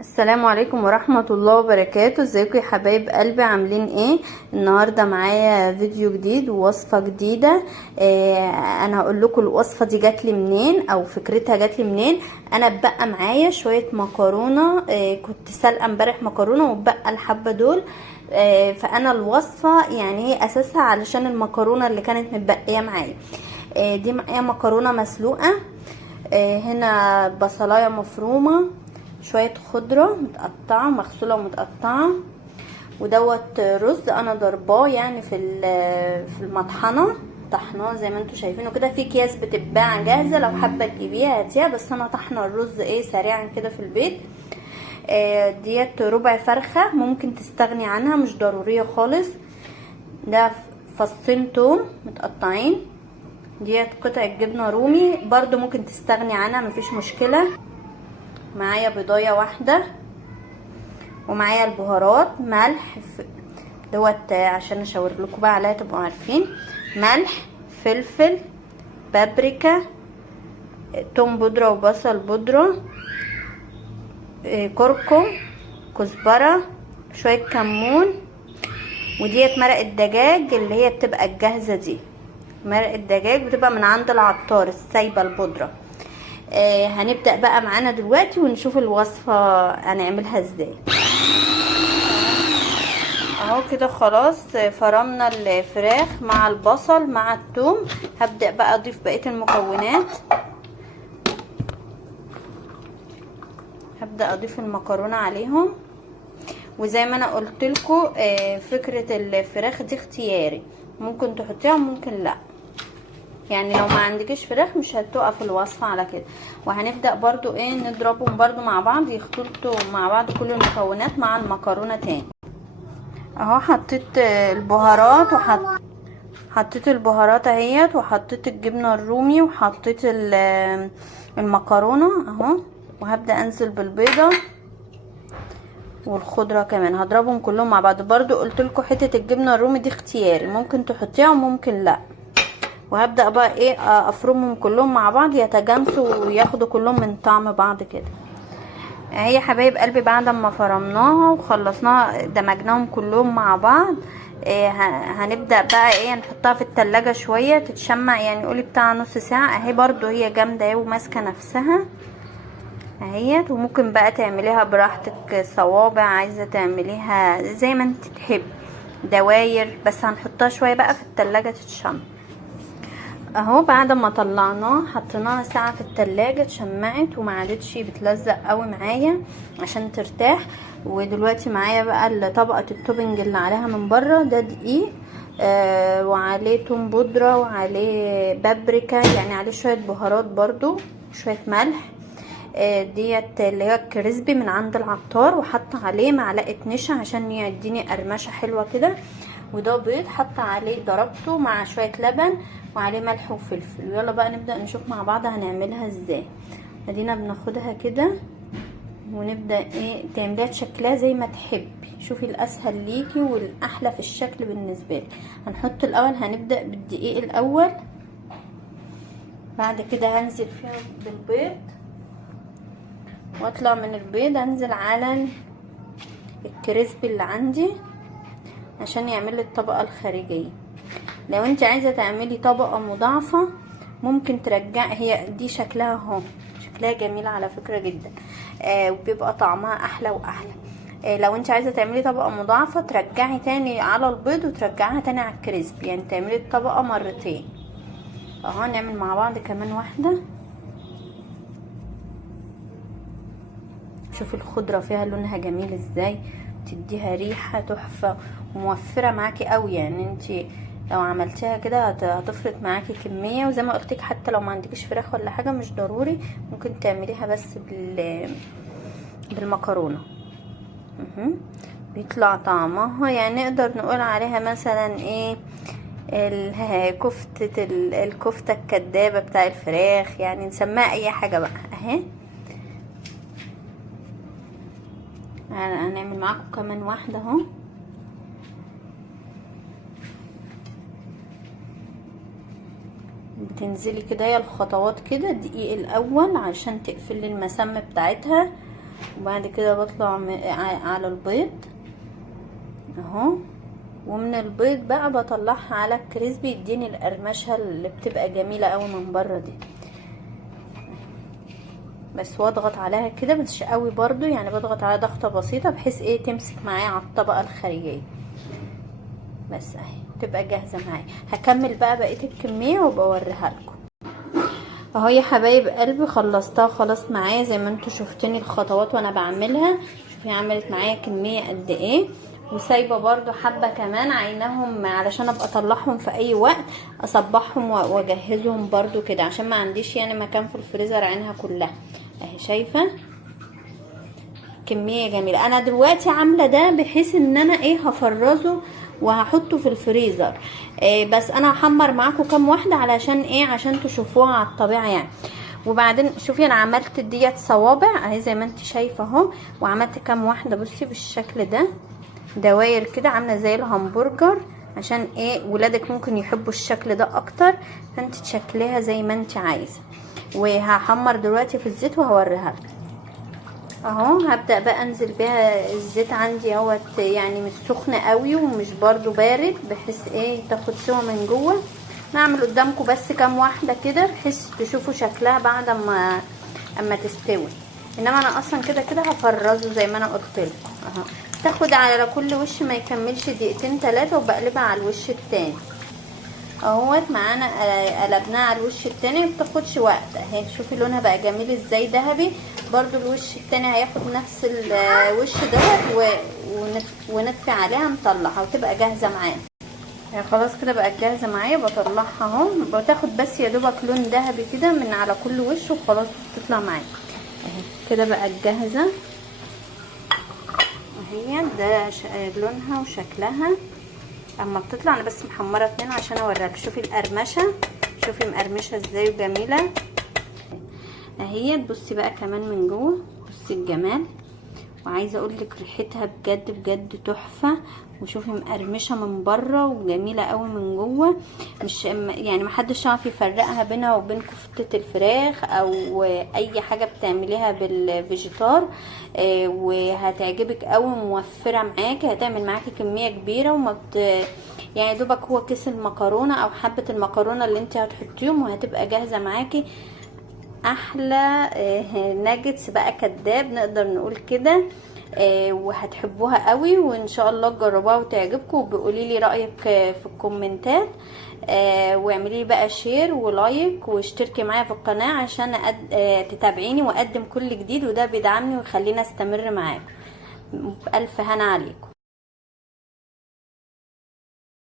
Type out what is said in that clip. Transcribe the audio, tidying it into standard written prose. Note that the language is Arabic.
السلام عليكم ورحمة الله وبركاته. ازيكم يا حبايب قلبي؟ عاملين ايه؟ النهاردة معايا فيديو جديد ووصفة جديدة. انا هقول لكم الوصفة دي جات لي منين او فكرتها جات لي منين. انا بقى معايا شوية مكرونة، كنت سلقة امبارح مكرونة وبقى الحبة دول. فانا الوصفة يعني هي اساسها علشان المكرونة اللي كانت متبقية معايا. دي معايا مكرونة مسلوقة. هنا بصلاية مفرومة، شوية خضرة متقطعة مغسولة ومتقطعة، ودوت رز انا ضرباه يعني في المطحنة، طحناه زي ما انتوا شايفينه كده. في اكياس بتتباع جاهزة، لو حابة تجيبيها هاتيها، بس انا طحنة الرز سريعا كده في البيت. ديت ربع فرخة، ممكن تستغني عنها مش ضرورية خالص. ده فصين توم متقطعين. ديت قطعة جبنة رومي برضو ممكن تستغني عنها مفيش مشكلة. معايا بيضايه واحده، ومعايا البهارات ملح دوت عشان اشاور لكم بقى عليها تبقوا عارفين. ملح، فلفل، بابريكا، توم بودره وبصل بودره، كركم، كزبره، شويه كمون. وديت مرق الدجاج اللي هي بتبقى الجاهزه دي. مرق الدجاج بتبقى من عند العطار السايبه البودره. هنبدأ بقى معانا دلوقتي ونشوف الوصفة هنعملها ازاي. اهو كده خلاص فرمنا الفراخ مع البصل مع الثوم. هبدأ بقى اضيف بقية المكونات. هبدأ اضيف المكرونة عليهم، وزي ما انا قلت لكم فكرة الفراخ دي اختياري، ممكن تحطيها ممكن لا، يعني لو ما عندكش فراخ مش هتقف الوصفة على كده. وهنبدأ برضو نضربهم برضو مع بعض، يختلطوا مع بعض كل المكونات مع المكرونة تاني. اهو حطيت البهارات حطيت البهارات اهيت، وحطيت الجبنة الرومي، وحطيت المكرونة اهو. وهبدأ انزل بالبيضة والخضرة كمان، هضربهم كلهم مع بعض. برضو قلت لكم حتة الجبنة الرومي دي اختياري، ممكن تحطيها وممكن لا. وهبدأ بقى افرمهم كلهم مع بعض يتجانسوا وياخدوا كلهم من طعم بعض كده. هي حبايب قلبي بعد ما فرمناها وخلصناها دمجناهم كلهم مع بعض، هنبدأ بقى نحطها في التلاجة شوية تتشمع، يعني قولي بتاع نص ساعة اهي. برضو هي جامدة اهي وماسكة نفسها اهيت. وممكن بقى تعمليها براحتك، صوابع عايزة تعمليها زي ما انت تحب، دواير، بس هنحطها شوية بقى في التلاجة تتشمع. اهو بعد ما طلعناه حطيناها ساعة في التلاجة اتشمعت وما عادتش بتلزق قوي معايا عشان ترتاح. ودلوقتي معايا بقى طبقة التوبنج اللي عليها من بره، ده دقيق وعليه توم بودرة وعليه بابريكا، يعني عليه شوية بهارات برضو، شوية ملح. ديت اللي هي الكريسبي من عند العطار، وحط عليه معلقة نشا عشان يديني قرمشة حلوة كده. وده بيض حط عليه ضربته مع شوية لبن وعليه ملح وفلفل. ويلا بقى نبدأ نشوف مع بعض هنعملها ازاي. ادينا بناخدها كده ونبدأ تعمليها شكلها زي ما تحبي، شوفي الاسهل ليكي والاحلى في الشكل بالنسبة لي. هنحط الاول، هنبدأ بالدقيق الاول، بعد كده هنزل فيها بالبيض، واطلع من البيض انزل على الكريسبي اللي عندي عشان يعمل لي الطبقة الخارجية. لو انت عايزة تعملي طبقة مضاعفة ممكن ترجعي، هي دي شكلها اهو، شكلها جميل على فكرة جدا، وبيبقى طعمها احلى واحلى. لو انت عايزة تعملي طبقة مضاعفة ترجعي تاني على البيض وترجعيها تاني على الكريسبي، يعني تعملي الطبقة مرتين. اهو نعمل مع بعض كمان واحدة. شوفي الخضرة فيها لونها جميل ازاي، تديها ريحة تحفة وموفرة معاكي قوي. يعني انتي لو عملتيها كده هتفرط معاكي كمية. وزي ما قلتلك حتى لو ما عندكش فراخ ولا حاجة مش ضروري، ممكن تعمليها بس بالمكرونة. بيطلع طعمها يعني نقدر نقول عليها مثلا الكفتة الكدابة بتاع الفراخ، يعني نسميها اي حاجة بقى اهي. هنعمل معاكم كمان واحدة اهو. بتنزلي كده هي الخطوات كده، دقيق الاول عشان تقفلي المسام بتاعتها، وبعد كده بطلع على البيض اهو، ومن البيض بقى بطلعها على الكريسبي يديني القرمشه اللي بتبقى جميله قوي من بره دي. بس واضغط عليها كده مش قوي برضو، يعني بضغط عليها ضغطه بسيطه بحيث ايه تمسك معايا على الطبقه الخارجيه. بس اهي تبقى جاهزه معايا. هكمل بقى بقيه الكميه وبوريها لكم اهو يا حبايب قلبي. خلصتها خلاص معايا زي ما انتوا شفتني الخطوات وانا بعملها. شوفي عملت معايا كميه قد ايه، وسايبه برضو حبه كمان عينهم علشان ابقى اطلعهم في اي وقت اصبحهم واجهزهم برضو كده، عشان ما عنديش يعني مكان في الفريزر عينها كلها اهي. شايفه كميه جميله. انا دلوقتي عامله ده بحيث ان انا ايه هفرزه وهحطه في الفريزر. بس انا هحمر معاكم كام واحده علشان ايه، عشان تشوفوها على الطبيعه يعني. وبعدين شوفي انا عملت ديت صوابع اهي زي ما انت شايفه اهو، وعملت كام واحده بصي بالشكل ده، دواير كده عامله زي الهمبرجر، عشان ايه ولادك ممكن يحبوا الشكل ده اكتر، فانت تشكليها زي ما انت عايزه. وهحمر دلوقتي في الزيت وهوريها لك اهو. هبدأ بقى انزل بيها الزيت عندي اهوت، يعني مش سخن قوي ومش برضو بارد، بحيث ايه تاخد سوا من جوه. نعمل قدامكم بس كام واحده كده بحيث تشوفوا شكلها بعد اما تستوي. انما انا اصلا كده كده هفرزه زي ما انا قلت لكم اهو. تاخد على كل وش ما يكملش دقيقتين 3 وبقلبها على الوش التاني اهوت. معانا قلبناها على الوش التاني مبتاخدش وقت اهي. شوفي لونها بقى جميل ازاي ذهبي. برضو الوش التاني هياخد نفس الوش دوت ونطفي عليها نطلعها وتبقى جاهزه معانا. يعني خلاص كده بقت جاهزه معايا، بطلعها اهو. بتاخد بس يا دوبك لون ذهبي كده من على كل وش وخلاص بتطلع معايا اهي. كده بقت جاهزه اهي. ده لونها وشكلها اما بتطلع. انا بس محمره اتنين عشان اوريك. شوفي القرمشه، شوفي مقرمشه ازاي وجميله اهي. بصي بقى كمان من جوه، بصي الجمال. وعايزه اقول لك ريحتها بجد بجد تحفه. وشوفي مقرمشه من بره وجميله قوي من جوه. مش يعني محدش يعرف يفرقها بينها وبين كفته الفراخ او اي حاجه بتعمليها بالفيجيتار. وهتعجبك قوي، موفره معاكي، هتعمل معاكي كميه كبيره يعني دوبك هو كيس المكرونه او حبه المكرونه اللي انت هتحطيهم وهتبقى جاهزه معاكي. احلى ناجتس بقى كداب نقدر نقول كده. وهتحبوها قوي وان شاء الله تجربوها وتعجبكم، وبقولي لي رايك في الكومنتات. واعملي لي بقى شير ولايك واشتركي معايا في القناه عشان تتابعيني واقدم كل جديد، وده بيدعمني ويخليني استمر معاكم. بألف هنا عليكم.